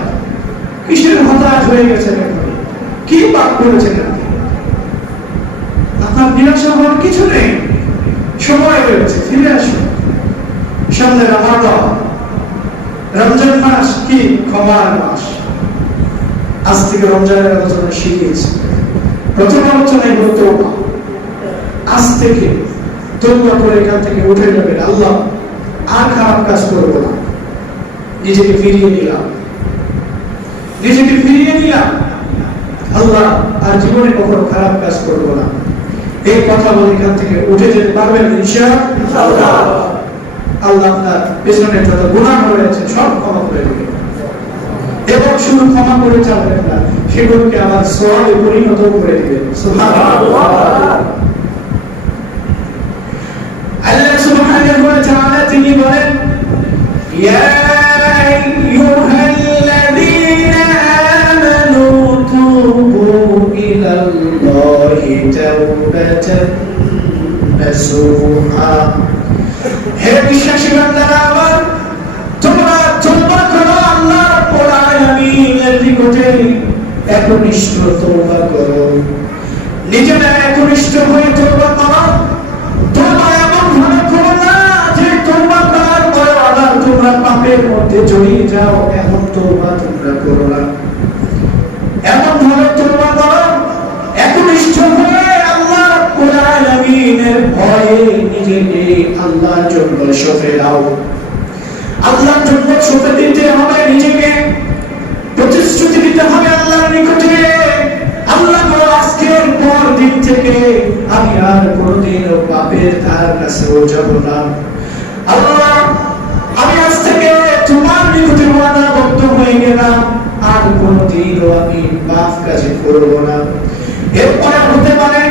কিসের হতাশ হয়ে গেছে? কি পাপ করেছেন আপনি? আপনার নিরাশা হওয়ার কিছু নেই, সময় রয়েছে, ফিরে আসুন। সামনে রমাদান, রমজান মাস কি ক্ষমার মাস। আজ থেকে রমজানের আলোচনা শিখেছি। প্রথম আলোচনায় হলো তওবা। আজ থেকে তওবা করে এখান থেকে উঠে যাবেন, আল্লাহ আর খারাপ কাজ করব না, নিজেকে ফিরিয়ে নিলাম, নিজেকে ফিরিয়ে নিলাম, আল্লাহ আর জীবনে কখনো খারাপ কাজ করব না। এই কথা বলে এখান থেকে উঠে যেতে পারবেন ইনশাআল্লাহ। আল্লাহ আপনার পেছনে যত গুনাহ রয়েছে সব ক্ষমা করে দিবেন, এবং শুধু ক্ষমা করে চালাবেন না, সেগুলোকে আবার সওয়াবে পরিণত করে দিবেন। সুবহানাল্লাহ। আল্লাহ সুবহানাহু ওয়া তাআলা তিনি বলেন, ইয়া আইয়ুহাল্লাযীনা আমানু তুবু ইলাল্লাহি তাওবাতান নাসুহা। হে বিশ্বাসী বান্দারা আমার, তোমরা তওবা করো আল্লাহ রাব্বুল আলামিনের নিকটে, একনিষ্ঠ তওবা করো, নিজেরা একনিষ্ঠ হয়ে তওবা করো। তওবা এমন ভাবে করো না যে তওবা করার পরে আবার তোমরা পাপের মধ্যে জড়িয়ে যাও, এমন তওবা তোমরা করো না। এমন ভাবে তওবা করো একনিষ্ঠ হয়ে আল্লাহ রাব্বুল আলামিনের ভয়ে নিজেকে আল্লাহর জন্য সঁপে দাও। আল্লাহর জন্য সঁপে দিতে হবে নিজেকে, প্রতিশ্রুতি দিতে হবে আল্লাহর নিকটে, আল্লাহ আজকের পর দিন থেকে আমি আর কোনোদিন পাপের ধার কাছেও যাব না। আল্লাহ আমি আজ থেকে তোমার নিকটে ওয়াদাবদ্ধ হয়ে গেলাম, আর কোনদিনও আমি পাপ কাজে করব না। এরপরে হতে পারে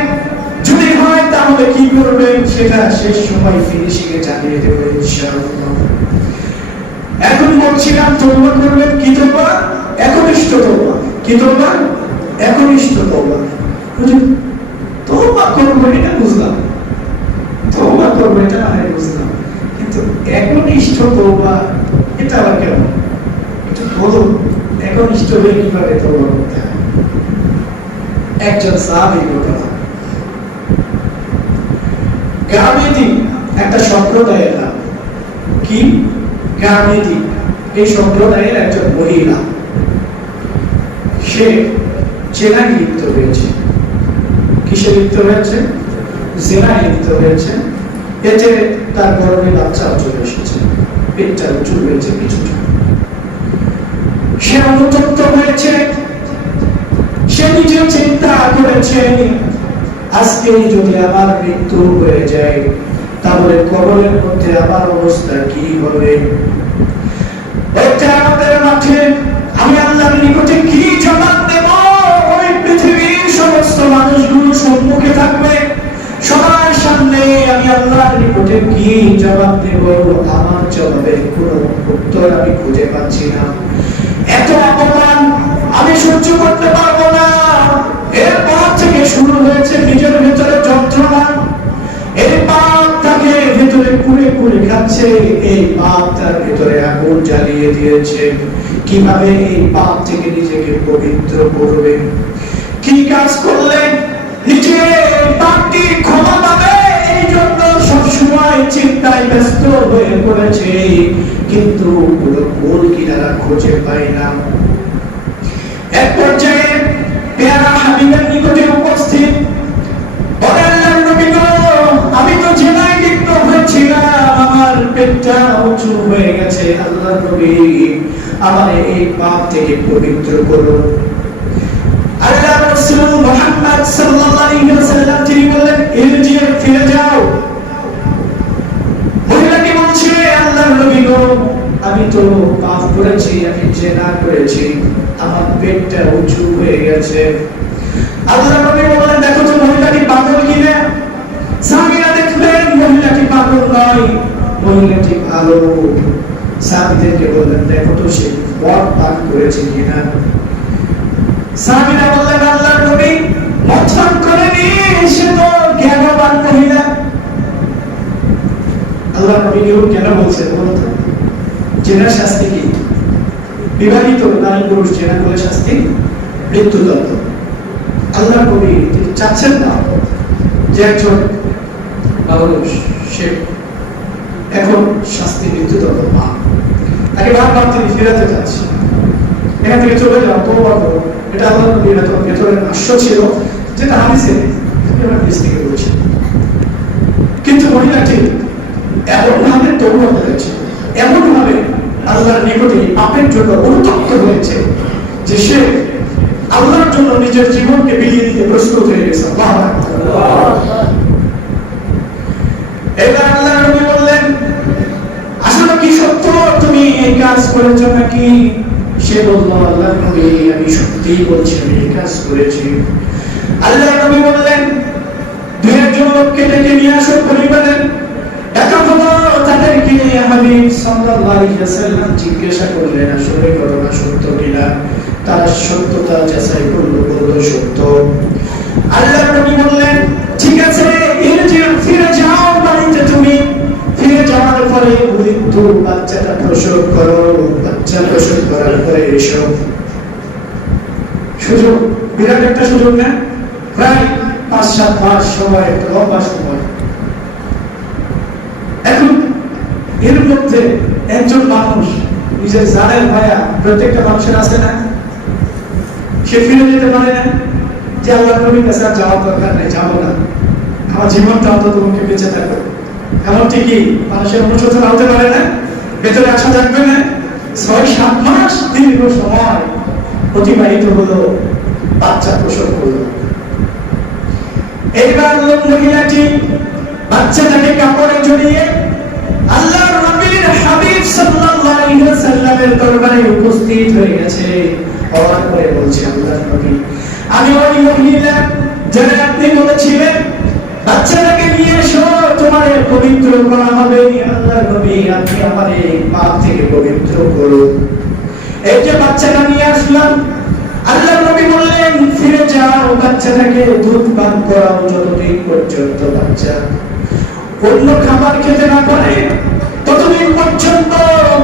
যদি হয় তাহলে কি করবেন সেটা শেষ সময় ফিনিশিং এ জানিয়ে দেব ইনশাআল্লাহ। এখন বলছিলাম তওবা করবেন, কি তওবা? একনিষ্ঠ তওবা। কি তওবা? একনিষ্ঠ তওবা। তওবা করবেন এটা বুঝলাম, তওবা করবেন এটা আমি বুঝলাম, কিন্তু একনিষ্ঠ তওবা এটা আবার কেমন? এটা বলুন, একনিষ্ঠ হয়ে কিভাবে তওবা করতে হয়? একজন সাহাবী ঘটনা, গামেদি একটা সম্প্রদায়ের নাম। কি? গামেদি। এই সম্প্রদায়ের একজন মহিলা, সে জেনায় লিপ্ত হয়েছে। কিসে লিপ্ত হয়েছে? জেনায় লিপ্ত হয়েছে। এতে তার গর্ভে বাচ্চা চলে এসেছে, পেটটা উঁচু হয়েছে কিছুটা। সে অনুতপ্ত হয়েছে, সে নিজে চিন্তা করেছে আজকে যদি আমার মৃত্যু হয়ে যায় তাহলে কবরের মধ্যে আমার অবস্থা কি হবে? আমাদের মাঠে আমি আল্লাহর নিকটে কি জবাব দেব? ওই পৃথিবীর সমস্ত মানুষগুলো সম্মুখে থাকবে, সবার সামনে আমি আল্লাহর নিকটে কি জবাব দেব? আমার জবাবের কোনো উত্তর আমি খুঁজে পাচ্ছি না। এত অপমান আমি সহ্য করতে পারবো না। এরপর থেকে শুরু হয়েছে নিজের ভেতরে যন্ত্রণা। এই পাপ তাকে ভেতরে কুড়ে কুড়ে খাচ্ছে, এই পাপ তার ভেতরে আগুন জ্বালিয়ে দিয়েছে। কিভাবে এই পাপ থেকে নিজেকে পবিত্র করবে? কি কাজ করলে নিজে পাপটি ক্ষমা পাবে? এই জন্য সবসময় চিন্তায় ব্যস্ত হয়ে পড়েছে, কিন্তু কোনো কুল কিনারা খুঁজে পায় না। এক পর্যায়ে পেয়ারা হাবিবের নিকটে উপস্থিত, বলেন নবী গো, আমি তো জেনায় লিপ্ত হয়েছিলাম, আমার পেটটা উঁচু হয়ে গেছে, আল্লাহর নবী আমারে এই পাপ থেকে পবিত্র করুন। আল্লাহর রাসূল মুহাম্মদ সাল্লাল্লাহু আলাইহি ওয়াসাল্লাম তিনি বললেন, ইরজি, ফিরে যাও। মহিলাটি বলছে, আল্লাহর নবী গো, আমি তো পাপ করেছি, আমি জেনা করেছি, আমার পেটটা উঁচু হয়ে গেছে। আল্লাহর নবী বললেন, দেখো তো মহিলাটি পাগল কিনা? সাহাবীরা দেখলেন মহিলাটি পাগল নয়, মহিলাটি ভালো। সাহাবীদেরকে বললেন, দেখো তো সে মদ পান করেছে কিনা? সাহাবীরা বললেন, আল্লাহর নবী মদ পান করেনি, সে তো জ্ঞানবান মহিলা। আল্লাহর নবী কেন বলছেন বলুন তো? জেনার শাস্তি কি? বিবাহিত নারী পুরুষ জেনা করলে শাস্তি মৃত্যুদণ্ড। আল্লাহর নবী তিনি চাচ্ছেন না যে একজন মানুষ সে এখন শাস্তি মৃত্যুদণ্ড পা, তাকে বারবার তিনি ফেরাতে চাচ্ছেন, এখান থেকে চলে যাও, তওবা করো। এটা আল্লাহর নবীর ভেতরের ভাষ্য ছিল, যেটা হাদিসে হাদিস থেকে বলছেন। কিন্তু মহিলাটি এমন ভাবে তওবা করেছে, এমন ভাবে আল্লাহর নিকটে পাপের জন্য অনুতপ্ত হয়েছে যে সে আল্লাহর জন্য নিজের জীবনকে বিলিয়ে দিতে প্রস্তুত হয়ে গেছে। এবার আল্লাহর নবী বললেন, আসলে কি সত্য তুমি এই কাজ করেছো নাকি? সে বলল, আল্লাহর নবী আমি সত্যিই বলছি, আমি এই কাজ করেছি। আল্লাহর নবী বললেন, দুই একজন লোককে ডেকে নিয়ে আসো পরিবারের। এটা হলো তাদেরকে হাবিব সাল্লাল্লাহু আলাইহি ওয়াসাল্লাম জিজ্ঞাসা করলেন, আসলে ঘটনা সত্য কিনা? তারা সত্যতা যাচাই করলো, বলল সত্য। আল্লাহর নবী বললেন, ঠিক আছে, ফিরে যাও বাড়িতে। তুমি ফিরে যাওয়ার পরে মৃত্যু বাচ্চাটা প্রসব করো, বাচ্চা প্রসব করার পরে এসো। সুযোগ, বিরাট একটা সুযোগ না? প্রায় 5-7 মাস সময়, একটা লম্বা সময়। এখন এর মধ্যে একজন মানুষ নিজের জানের ভায়া, প্রত্যেকটা মানুষের আছে না, সে ফিরে যেতে পারে না যে আল্লাহর নবীর কাছে আর যাওয়ার দরকার নেই, যাবো না, আমার জীবনটা অন্তত তোমাকে বেঁচে থাকবে। এমনটি কি মানুষের অনুশোচনা হতে পারে না? ভেতরে আশা থাকবে না? 6-7 মাস দীর্ঘ সময় অতিবাহিত হলো, বাচ্চা প্রসব করলো। এইবার মহিলাটি বাচ্চাটাকে কাপড়ে জড়িয়ে আল্লাহর নবীর হাবিব সাল্লাল্লাহু আলাইহি ওয়াসাল্লামের দরবারে উপস্থিত হয়ে গেছে। হওয়ার পরে বলছে আল্লাহর নবী, আমি ওই মহিলা যারা আপনি বলেছিলেন বাচ্চাটাকে নিয়ে এসো, তোমার পবিত্র করা হবে। আল্লাহর নবী, আপনি আমার এই পাপ থেকে পবিত্র করুন। এই যে বাচ্চাটা নিয়ে আসলাম, আল্লাহর নবী বললেন ফিরে যাও, বাচ্চাটাকে দুধ পান করাও যতদিন পর্যন্ত বাচ্চা অন্য খাবার খেতে না পারে, ততদিন পর্যন্ত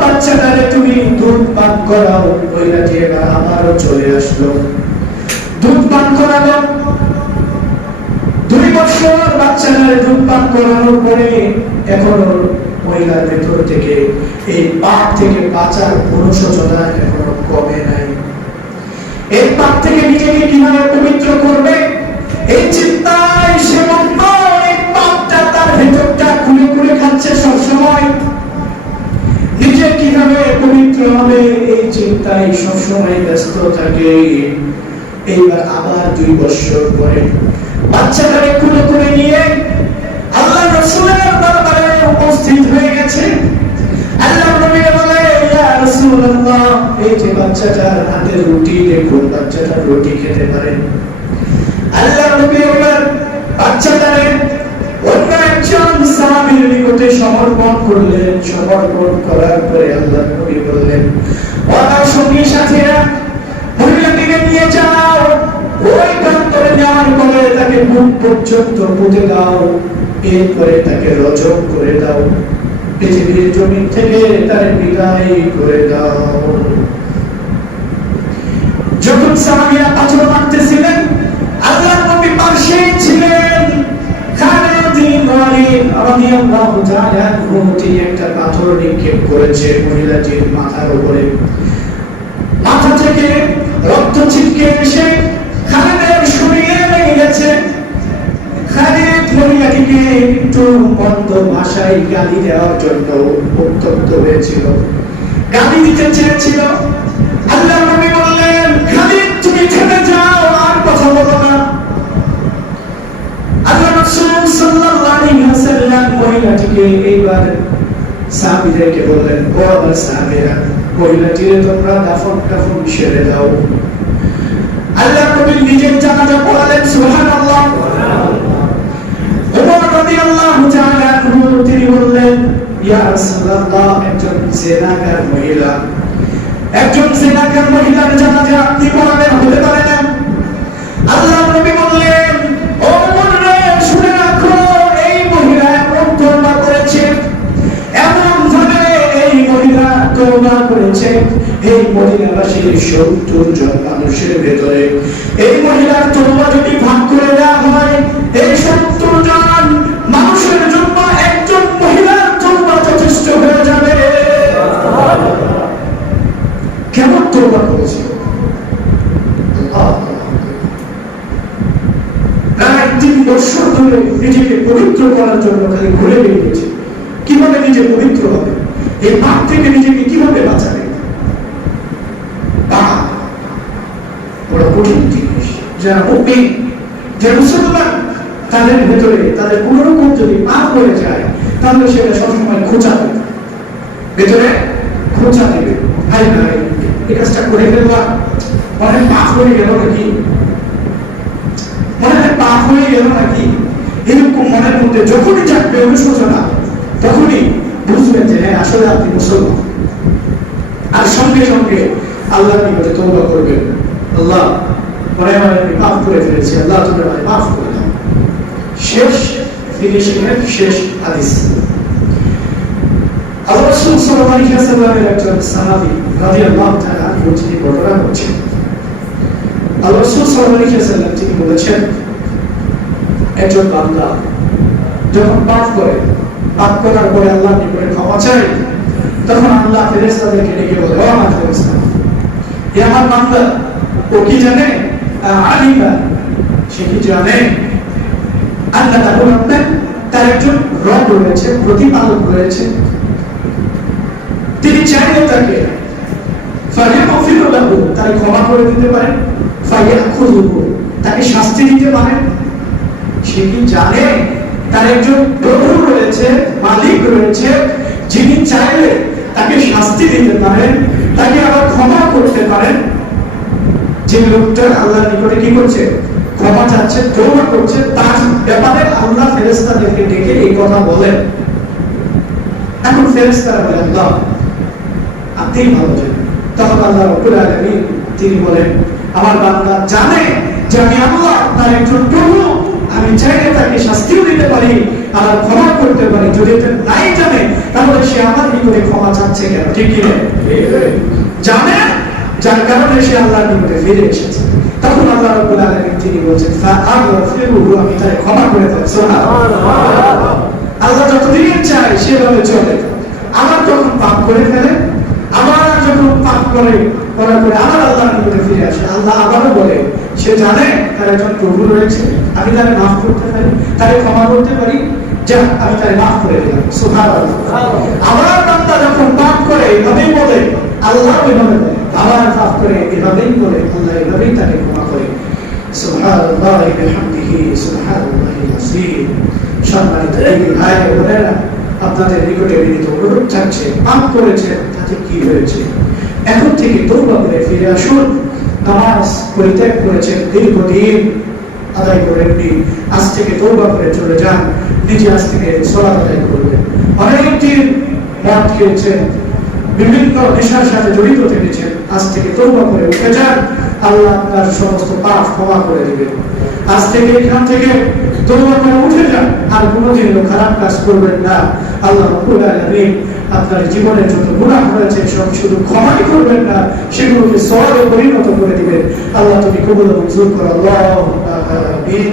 বাচ্চাটারে তুমি দুধ পান করাও। মহিলাটি এবার আবারও চলে আসলো, দুধ পান করালো। 2 বছর বাচ্চাটারে দুধ পান করানোর পরে এখনো মহিলার ভেতর থেকে এই পাপ থেকে বাঁচার অনুশোচনা এখনো কমে নাই। এই পাপ থেকে নিজেকে কিভাবে পবিত্র করবে এই চিন্তায় সে মগ্ন। এই পাপটা তার ভেতরটা খুলে খুলে খাচ্ছে সবসময়। নিজে কিভাবে পবিত্র হবে এই চিন্তায় সবসময় ব্যস্ত থাকে। এইবার আবার 2 বছর পরে বাচ্চাটাকে খুলে খুলে নিয়ে আল্লাহ রাসূলের দরবারে উপস্থিত হয়ে গেছে। আল্লাহ নবী বলে, ইয়া রাসূলুল্লাহ, এই যে বাচ্চাটার হাতে রুটি দেখুন, বাচ্চাটা রুটি খেতে পারে। আল্লাহ নবী ওনার বাচ্চাটারে অন্য একজন সাহাবীর নিকটে সমর্পণ করলেন। সমর্পণ করার পরে আল্লাহ নবী বললেন, ওনার সঙ্গী সাথীরা মহিলাটিকে নিয়ে যাও, ওই প্রান্তরে যাওয়ার পরে তাকে বুক পর্যন্ত পুঁতে দাও, এরপরে তাকে রজম করে দাও, পৃথিবীর জমিন থেকে তার বিদায় করে দাও। যখন সাহাবীরা পাথর মারতেছিলেন, আল্লাহর নবী পাশে ছিলেন। খালিদ বিন ওয়ালিদ রাদিয়াল্লাহু তাআলা আনহু তিনি একটা পাথর নিক্ষেপ করেছে মহিলাটির মাথার উপরে। মাথা থেকে রক্ত ছিটকে এসে খালিদের শরীরে লেগে গেছে। খালিদ মহিলাটিকে একটু মন্দ ভাষায় গালি দেওয়ার জন্য উত্তপ্ত হয়েছিল, গালি দিতে চেয়েছিল। আল্লাহ নবী বললেন, খালিদ তুমি থেমে যাও, আর কথা বলো না। আল্লাহ রাসূল সাল্লাল্লাহু আলাইহি ওয়াসাল্লাম মহিলাটিকে এইবার সাহাবীদেরকে বললেন, ও আমার সাহাবীরা, মহিলাটিকে তোমরা দাফন সেরে দাও। আল্লাহ নবী নিজের জানাজা পড়ালেন। সুবহানাল্লাহ। ওমর রাদিয়াল্লাহু তাআলা আনহু তিনি বললেন, ইয়া রাসূলুল্লাহ, একজন জিনাকার মহিলার জানাজা আপনি পড়াবেন, হতে পারে না। আল্লাহ নবী বললেন, ও ওমর রে, শুনে রাখো, এই মহিলা এমন তওবা করেছে, এমন ভাবে এই মহিলা তওবা করেছে, এই মদিনাবাসীর 70 জন মানুষের ভেতরে এই মহিলার তওবা যদি ভাগ করে দেওয়া হয়, এই 70 জন মানুষের জন্য একজন মহিলার তওবা যথেষ্ট হয়ে যাবে। কেমন তওবা করেছে! প্রায় 3 বছর ধরে নিজেকে পবিত্র করার জন্য খালি ঘুরে বেরিয়েছে। কিভাবে নিজে পবিত্র হবে, এই পাপ থেকে নিজেকে কিভাবে বাঁচাবে, বড় কঠিন জিনিস। যারা মুমিন, যারা মুসলমান, তাদের ভেতরে তাদের কোন রকম যদি পাপ হয়ে যায়, তাহলে সেটা সবসময় খোঁচা দেবে, ভেতরে খোঁচা দেবে। হাই হাই, এই কাজটা করে ফেললাম, মনে পাপ হয়ে গেল নাকি, মনে হয় পাপ হয়ে গেল নাকি, এরকম মনের মধ্যে যখনই জাগবে অনুশোচনা, তখনই বুঝবেন যে হ্যাঁ, আসলে আপনি মুসলমান। আর সঙ্গে সঙ্গে আল্লাহর নিকটে তওবা করবেন, আল্লাহ মনে হয় আমি পাপ করে ফেলেছি, আল্লাহ তুমি আমাকে মাফ করে দাও। শেষ ফিনিশিংয়ের শেষ হাদিস। আল্লাহ রাসূল সাল্লাল্লাহু আলাইহি ওয়াসাল্লামের একজন সাহাবী রাদিয়াল্লাহু তাআলা আনহু তিনি বর্ণনা করছেন, আল্লাহ রাসূল সাল্লাল্লাহু আলাইহি ওয়াসাল্লাম তিনি বলেছেন, একজন বান্দা যখন পাপ করে, পাপ করার পরে আল্লাহর নিকটে ক্ষমা চায়, তখন আল্লাহ ফেরেশতাদেরকে ডেকে বলে, ও আমার ফেরেশতা, এ আমার বান্দা, ও কি জানে, আলিমা, সে কি জানে আল্লাহ তার একজন রব রয়েছে, প্রতিপালক রয়েছে, তিনি চাইলে তাকে তার ক্ষমা করে দিতে পারেন, তাকে শাস্তি দিতে পারেন। সে কি জানে তার একজন প্রভু রয়েছে, মালিক রয়েছে, যিনি চাইলে তাকে শাস্তি দিতে পারেন, তাকে আবার ক্ষমা করতে পারেন। যে লোকটা আল্লাহর নিকটে কি করছে, ক্ষমা চাচ্ছে, তওবা করছে, তার ব্যাপারে আল্লাহ ফেরেশতাদেরকে ডেকে এই কথা বলেন। এখন ফেরেশতারা বলেন, আল্লাহ আপনিই ভালো জানেন। তখন আল্লাহ রাব্বুল আলামিন তিনি বলেন, আমার বান্দা জানে যে আমি আল্লাহ তার একজন প্রভু, আমি চাইলে তাকে শাস্তিও দিতে পারি আর ক্ষমা করতে পারি। যদি এটা নাই জানে তাহলে সে আমার নিকটে ক্ষমা চাচ্ছে কেন? ঠিক কি না? জানে, যার কারণে সে আল্লাহর নিকটে ফিরে এসেছে। তখন আল্লাহ রাব্বুল আলামিন তিনি বলেন, ফাআগফিরুহু, আমি তাকে ক্ষমা করে দেব। সুবহানাল্লাহ। আল্লাহ যতদিন চায় সেভাবে চলে। আবার যখন পাপ করে ফেলে, আবার যখন পাপ করে করার পরে আবার আল্লাহর নিকটে ফিরে আসে, আল্লাহ আবারও বলে সে জানে তার একজন প্রভু রয়েছে, আমি তাকে মাফ করতে পারি, তাকে ক্ষমা করতে পারি, যা আমি তাকে মাফ করে দিলাম। সুবহানাল্লাহ। আবার বান্দা যখন পাপ করে এভাবেই বলে, আল্লাহ এভাবে বলে, আবার পাপ করে এভাবেই বলে, আল্লাহ এভাবেই তাকে ক্ষমা করে। সুবহানাল্লাহি ওয়া বিহামদিহি, সুবহানাল্লাহিল আযীম। সম্মানিত ভাই ও বোনেরা, আপনাদের নিকটে বিনীত অনুরোধ থাকছে, পাপ করেছেন তাতে কি হয়েছে, এখন থেকে তওবা করে ফিরে আসুন। নামাজ পরিত্যাগ করেছেন দীর্ঘদিন, আদায় করেননি, আজ থেকে তওবা করে চলে যান। নিজে আজ থেকে সালাত আদায় করবেন। অনেকদিন মদ খেয়েছেন, বিভিন্ন নেশার সাথে জড়িত থেকেছেন, আজ থেকে তওবা করে উঠে যান। আল্লাহ আপনার সমস্ত পাপ ক্ষমা করে দিবেন। আজ থেকে এখান থেকে তওবা করে উঠে যান, আর কোনোদিনও খারাপ কাজ করবেন না। আল্লাহ রাব্বুল আলামিন আপনার জীবনের যত গুনাহ হয়েছে সব শুধু ক্ষমাই করবেন না, সেগুলোকে সওয়াবে পরিণত করে দিবেন। আল্লাহ তুমি কবুল ও মঞ্জুর করো। আল্লাহুম্মা আমিন।